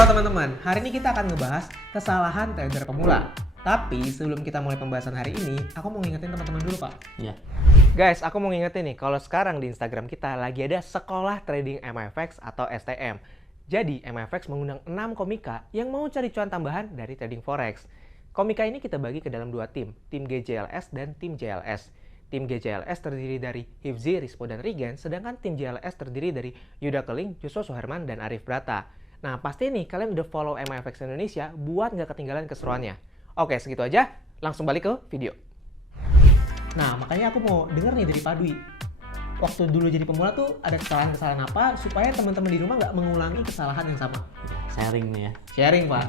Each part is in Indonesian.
Halo teman-teman, hari ini kita akan ngebahas kesalahan trader pemula. Tapi sebelum kita mulai pembahasan hari ini, aku mau ngingetin teman-teman dulu, Pak. Iya. Guys, aku mau ngingetin nih, kalau sekarang di Instagram kita lagi ada sekolah trading MFX atau STM. Jadi, MFX mengundang 6 komika yang mau cari cuan tambahan dari trading forex. Komika ini kita bagi ke dalam 2 tim GJLS dan tim JLS. Tim GJLS terdiri dari Hifzi, Rispo, dan Rigen, sedangkan tim JLS terdiri dari Yuda Keling, Joshua Suherman, dan Arif Brata. Nah, pasti nih kalian udah follow MFX Indonesia buat nggak ketinggalan keseruannya. Oke, segitu aja. Langsung balik ke video. Nah, makanya aku mau denger nih dari Pak Dwi. Waktu dulu jadi pemula tuh ada kesalahan-kesalahan apa supaya teman-teman di rumah nggak mengulangi kesalahan yang sama? Sharing nih ya. Sharing, Pak.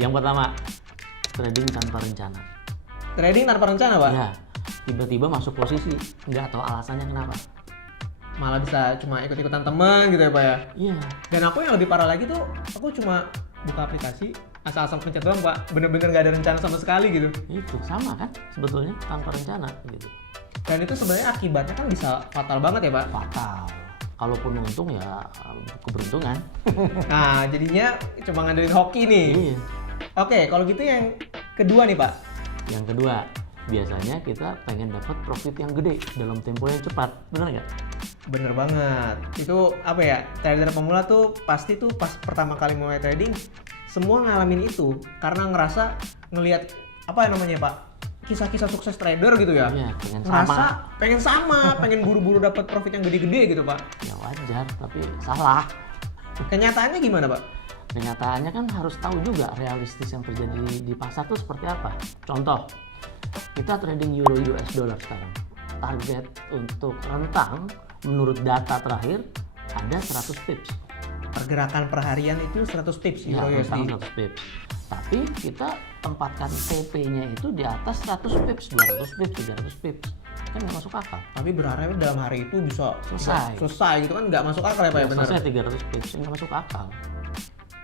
Yang pertama, trading tanpa rencana. Trading tanpa rencana, Pak? Ya, tiba-tiba masuk posisi, nggak tahu alasannya kenapa. Malah bisa cuma ikut-ikutan teman gitu ya, Pak ya? Iya. Dan aku yang lebih parah lagi tuh, aku cuma buka aplikasi, asal-asal pencet doang, Pak. Bener-bener nggak ada rencana sama sekali gitu. Itu sama kan sebetulnya tanpa rencana gitu. Dan itu sebenarnya akibatnya kan bisa fatal banget ya, Pak? Fatal. Kalaupun untung ya keberuntungan. Nah, jadinya cuma ngandelin hoki nih. Iya. Oke, kalau gitu yang kedua nih, Pak. Yang kedua, biasanya kita pengen dapat profit yang gede dalam tempo yang cepat, benar nggak? Bener banget. Itu apa ya, trader pemula tuh pasti tuh pas pertama kali mulai trading, semua ngalamin itu. Karena ngerasa ngelihat, apa yang namanya, Pak? Kisah-kisah sukses trader gitu ya. Iya, pengen ngerasa sama. pengen sama, pengen buru-buru dapat profit yang gede-gede gitu, Pak. Ya wajar, tapi salah. Kenyataannya gimana, Pak? Kenyataannya kan harus tahu juga realistis yang terjadi di pasar tuh seperti apa. Contoh, kita trading euro US dollar sekarang. Target untuk rentang menurut data terakhir ada 100 pips. Pergerakan perharian itu 100 pips Ya, Euro USD. rentang 100 pips. Tapi kita tempatkan TP-nya itu di atas 100 pips, 200 pips, 300 pips. Kan nggak masuk akal. Tapi berharap dalam hari itu bisa Selesai gitu kan, nggak masuk akal ya, Pak ya, benar. Selesai 300 pips, nggak masuk akal.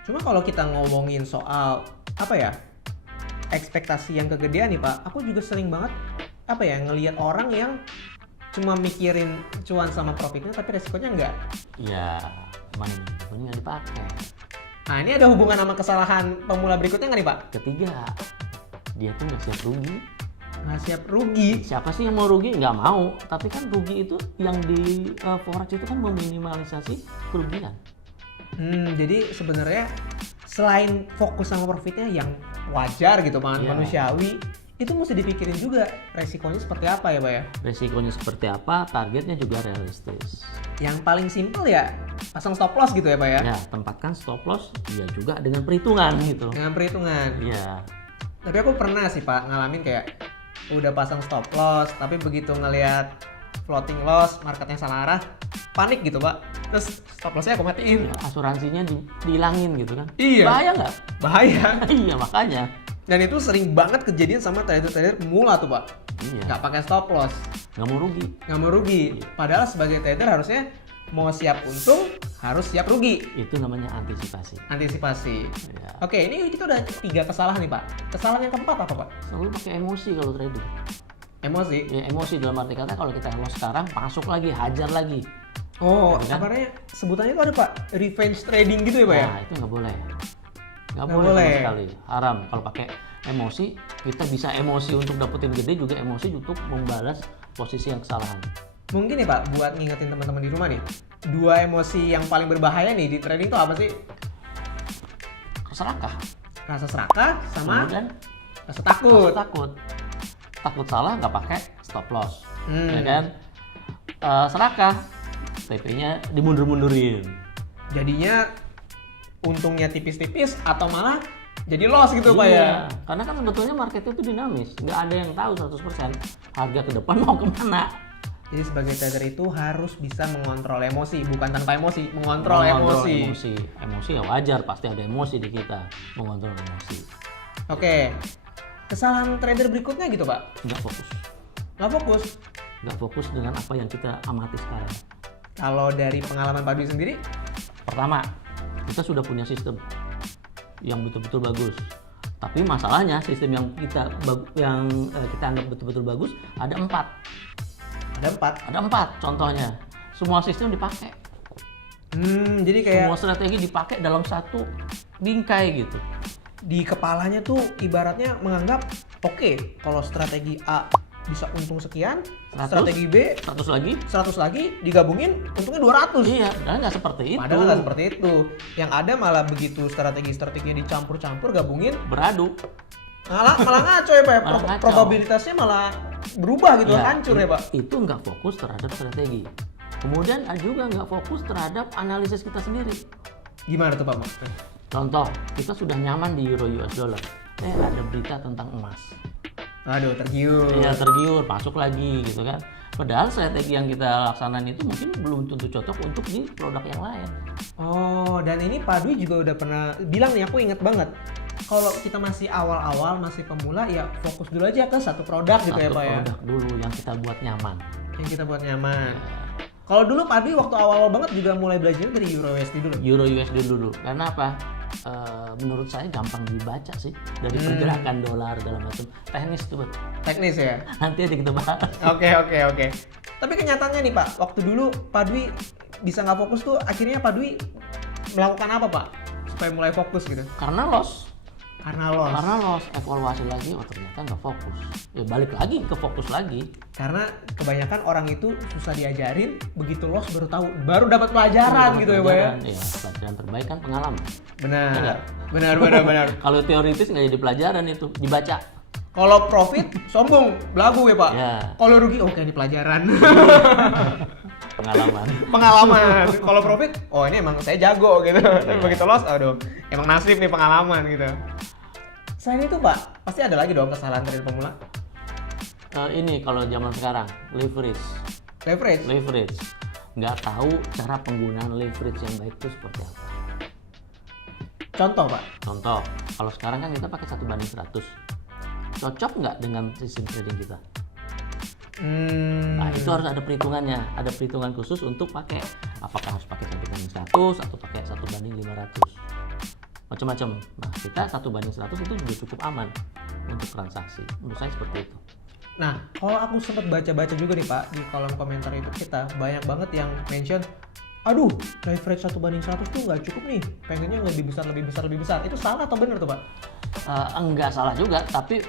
Cuma kalau kita ngomongin soal apa ya, ekspektasi yang kegedean nih, Pak, aku juga sering banget apa ya ngelihat orang yang cuma mikirin cuan sama profitnya tapi resikonya enggak. Ya, main ini nggak dipakai. Nah, ini ada hubungan sama kesalahan pemula berikutnya nggak nih, Pak? Ketiga, dia tuh nggak siap rugi. Nggak siap rugi. Siapa sih yang mau rugi? Nggak mau. Tapi kan rugi itu yang di forex itu kan meminimalisasi kerugian. Jadi sebenarnya selain fokus sama profitnya yang wajar gitu, Pak, Iya. manusiawi, itu mesti dipikirin juga resikonya seperti apa ya, Pak ya? Resikonya seperti apa, targetnya juga realistis. Yang paling simpel ya pasang stop loss gitu ya, Pak ya? Ya, tempatkan stop loss ya juga dengan perhitungan gitu. Dengan perhitungan. Iya. Tapi aku pernah sih, Pak, ngalamin kayak udah pasang stop loss, tapi begitu ngelihat floating loss, marketnya salah arah, panik gitu, Pak. Terus stop lossnya aku matiin. Ya, asuransinya dihilangin gitu kan. Iya. Bahaya nggak? Bahaya. Iya, makanya. Dan itu sering banget kejadian sama trader-trader pemula tuh, Pak. Iya. Nggak pakai stop loss, Nggak mau rugi. nggak mau rugi. Padahal sebagai trader harusnya mau siap untung, harus siap rugi. Itu namanya antisipasi. Antisipasi. Ya. Oke, ini kita udah 3 kesalahan nih, Pak. Kesalahan yang keempat apa, Pak? Selalu pakai emosi kalau trading. Emosi. Ya, emosi dalam arti kata kalau kita emosi sekarang, masuk lagi, hajar lagi. Oh, Ya, kan? kabarnya sebutannya itu ada, Pak, revenge trading gitu ya, Pak ya? Nah, itu nggak boleh. Nggak Nggak boleh boleh. sama sekali. Haram. Kalau pakai emosi, kita bisa emosi untuk dapetin gede, juga emosi untuk membalas posisi yang kesalahan. Mungkin nih, Pak, buat ngingetin teman-teman di rumah nih, 2 emosi yang paling berbahaya nih di trading itu apa sih? Serakah. Rasa serakah sama Kemudian rasa takut. takut. Takut salah nggak pakai stop loss. Hmm. Ya kan? Serakah. TP-nya dimundur-mundurin. Jadinya untungnya tipis-tipis atau malah jadi loss gitu, Pak ya? Iya, karena kan sebetulnya marketnya itu dinamis. Nggak ada yang tahu 100% harga ke depan mau kemana. Jadi sebagai trader itu harus bisa mengontrol emosi, bukan tanpa emosi, mengontrol emosi. Emosi ya wajar, pasti ada emosi di kita. Mengontrol emosi. Oke, kesalahan trader berikutnya gitu, Pak. Nggak fokus. Nggak fokus. Nggak fokus dengan apa yang kita amati sekarang. Kalau dari pengalaman Pak Dwi sendiri, Pertama, kita sudah punya sistem yang betul-betul bagus. Tapi masalahnya sistem yang kita anggap betul-betul bagus ada 4. ada 4. Ada 4 contohnya. Semua sistem dipakai. Jadi kayak Semua strategi dipakai dalam satu bingkai gitu. di kepalanya tuh ibaratnya menganggap oke, kalau strategi A bisa untung sekian, 100? strategi B 100 lagi? 100 lagi digabungin untungnya 200. Iya, padahal nggak seperti itu. Padahal nggak seperti itu. Yang ada malah begitu strategi-strateginya dicampur-campur, gabungin, Beradu. malah ngaco ya Pak. Malah ngaco. Probabilitasnya malah berubah gitu, Ya, hancur ya Pak. Itu nggak fokus terhadap strategi. Kemudian ada juga nggak fokus terhadap analisis kita sendiri. Gimana tuh Pak? Contoh, kita sudah nyaman di euro US dollar. Ada berita tentang emas. Aduh, tergiur. Ya tergiur, masuk lagi gitu kan. Padahal strategi yang kita laksanakan itu mungkin belum tentu cocok untuk di produk yang lain. Oh, dan ini Pak Dwi juga udah pernah bilang nih, aku inget banget. Kalau kita masih awal-awal, masih pemula, ya fokus dulu aja ke satu produk gitu ya Satu Pak ya. produk dulu yang kita buat nyaman. Yang kita buat nyaman. Kalau dulu Pak Dwi waktu awal-awal banget juga mulai belajar dari Euro USD dulu. Euro USD dulu. Karena apa? Menurut saya gampang dibaca sih dari pergerakan dolar dalam macam teknis tuh betul. Teknis ya. Nanti aja kita bahas. Oke. Tapi kenyataannya nih Pak, waktu dulu Pak Dwi bisa nggak fokus tuh, akhirnya Pak Dwi melakukan apa Pak supaya mulai fokus gitu? Karena loss. Karena loss. Evaluasi lagi, oh ternyata nggak fokus. Ya balik lagi ke fokus lagi. Karena kebanyakan orang itu susah diajarin, begitu loss baru tahu, baru dapat pelajaran gitu ya Pak ya. Iya, pelajaran terbaik kan pengalaman. Benar. Kalau teoritis nggak jadi pelajaran itu, dibaca. Kalau profit sombong, belagu ya Pak. Ya. Kalau rugi, oke ini pelajaran. Pengalaman. Kalau profit, oh ini emang saya jago gitu. Tapi begitu loss, aduh, emang nasib nih, pengalaman gitu. Selain itu Pak, pasti ada lagi dong kesalahan dari pemula. Ini kalau zaman sekarang leverage. Nggak tahu cara penggunaan leverage yang baik itu seperti apa. Contoh Pak. Contoh, kalau sekarang kan kita pakai 1:100. Cocok nggak dengan sistem trading kita? Nah itu harus ada perhitungannya, ada perhitungan khusus untuk pakai. Apakah harus pakai 1:100 atau pakai 1:500? Macam-macam. Nah kita 1:100 itu sudah cukup aman untuk transaksi. Menurut saya seperti itu. Nah, kalau aku sempat baca-baca juga nih Pak, di kolom komentar YouTube kita, banyak banget yang mention, aduh, leverage 1:100 tuh nggak cukup nih, pengennya lebih besar. Itu salah atau benar tuh Pak? Enggak salah juga, tapi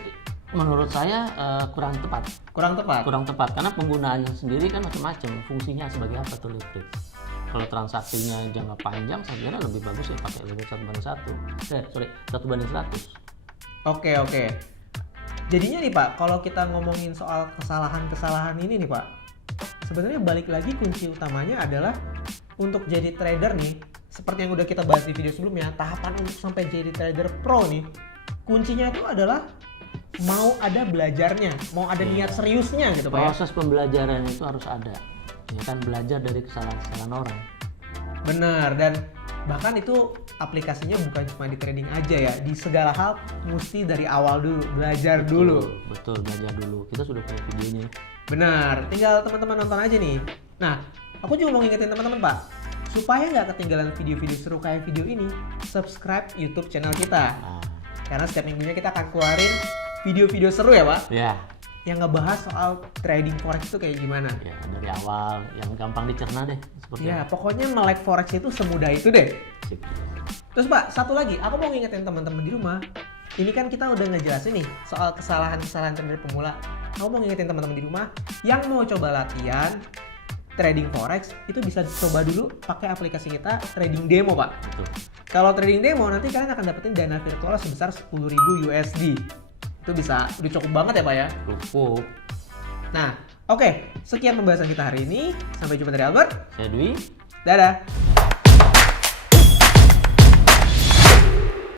menurut saya kurang tepat. Kurang tepat karena penggunaannya sendiri kan macam-macam. Fungsinya sebagai apa tuh leverage? Kalau transaksinya jangka panjang, saya kira lebih bagus ya pakai leverage 1:100. Oke. Jadinya nih Pak, kalau kita ngomongin soal kesalahan ini nih Pak, sebenarnya balik lagi kunci utamanya adalah untuk jadi trader nih, seperti yang udah kita bahas di video sebelumnya, tahapan untuk sampai jadi trader pro nih, kuncinya itu adalah mau ada belajarnya, mau ada niat seriusnya gitu Pak ya. Proses pembelajaran itu harus ada. Ya kan belajar dari kesalahan-kesalahan orang. Benar, dan bahkan itu aplikasinya bukan cuma di trading aja ya, di segala hal mesti dari awal dulu, belajar dulu. Betul, belajar dulu. Kita sudah punya videonya. Benar, tinggal teman-teman nonton aja nih. Nah, aku juga mau ngingetin teman-teman Pak, supaya nggak ketinggalan video-video seru kayak video ini, subscribe YouTube channel kita. Karena setiap minggunya kita akan keluarin video-video seru ya Pak, Ya. yang ngebahas soal trading forex itu kayak gimana. Ya, dari awal yang gampang dicerna deh. Seperti Ya, pokoknya melek forex itu semudah itu deh. Sip. Terus Pak, satu lagi, aku mau ngingetin teman-teman di rumah. Ini kan kita udah ngejelasin nih soal kesalahan-kesalahan trader pemula. Aku mau ngingetin teman-teman di rumah yang mau coba latihan trading forex itu bisa coba dulu pakai aplikasi kita Trading Demo Pak. Betul. Kalau Trading Demo nanti kalian akan dapetin dana virtual sebesar 10.000 USD. Itu bisa udah cukup banget ya Pak ya. Cukup. Nah, oke, sekian pembahasan kita hari ini. Sampai jumpa dari Albert. Saya Dwi. Dadah.